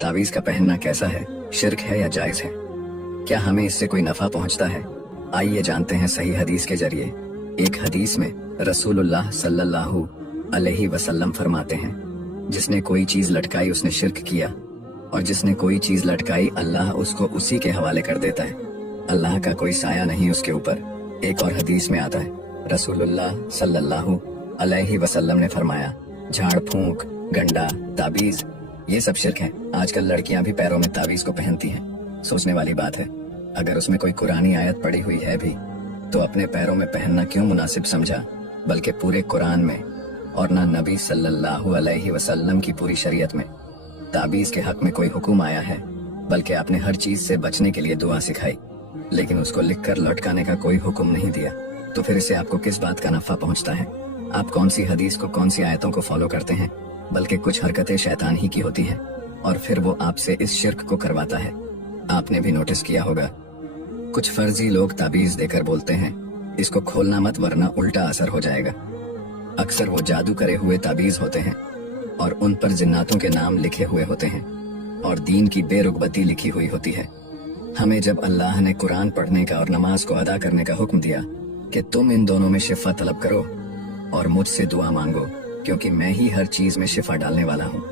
तावीज का पहनना कैसा है, शिर्क है या जायज है? क्या हमें इससे कोई नफा पहुंचता है? आइए जानते हैं सही हदीस के जरिए। एक हदीस में रसूलुल्लाह सल्लल्लाहु अलैहि वसल्लम फरमाते हैं, जिसने कोई चीज लटकाई उसने शिर्क किया, और जिसने कोई चीज लटकाई अल्लाह उसको उसी के हवाले कर देता है। अल्लाह का कोई साया नहीं उसके ऊपर। एक और हदीस में आता है, रसूलुल्लाह सल्लल्लाहु अलैहि वसल्लम ने फरमाया, झाड़ फूंक, गंडा, ताबीज ये सब शिर्क है। आजकल लड़कियां भी पैरों में ताबीज को पहनती हैं। सोचने वाली बात है, अगर उसमें कोई कुरानी आयत पड़ी हुई है भी तो अपने पैरों में पहनना क्यों मुनासिब समझा, बल्कि पूरे कुरान में और ना नबी सल्लल्लाहु अलैहि वसल्लम की पूरी शरीयत में ताबीज के हक में कोई हुक्म आया है, बल्कि आपने हर चीज से बचने के लिए दुआ सिखाई, लेकिन उसको लिखकर लटकाने का कोई हुक्म नहीं दिया। तो फिर इससे आपको किस बात का नफा पहुंचता है? आप कौन सी हदीस को, कौन सी आयतों को फॉलो करते हैं? बल्कि कुछ हरकतें शैतान ही की होती हैं और फिर वो आपसे इस शिर्क को करवाता है। आपने भी नोटिस किया होगा, कुछ फर्जी लोग ताबीज देकर बोलते हैं, इसको खोलना मत वरना उल्टा असर हो जाएगा। अक्सर वो जादू करे हुए ताबीज होते हैं और उन पर जिन्नातों के नाम लिखे हुए होते हैं और दीन की बेरुगबती लिखी हुई होती है। हमें जब अल्लाह ने कुरान पढ़ने का और नमाज को अदा करने का हुक्म दिया कि तुम इन दोनों में शिफा तलब करो और मुझसे दुआ मांगो, क्योंकि मैं ही हर चीज में शिफा डालने वाला हूँ।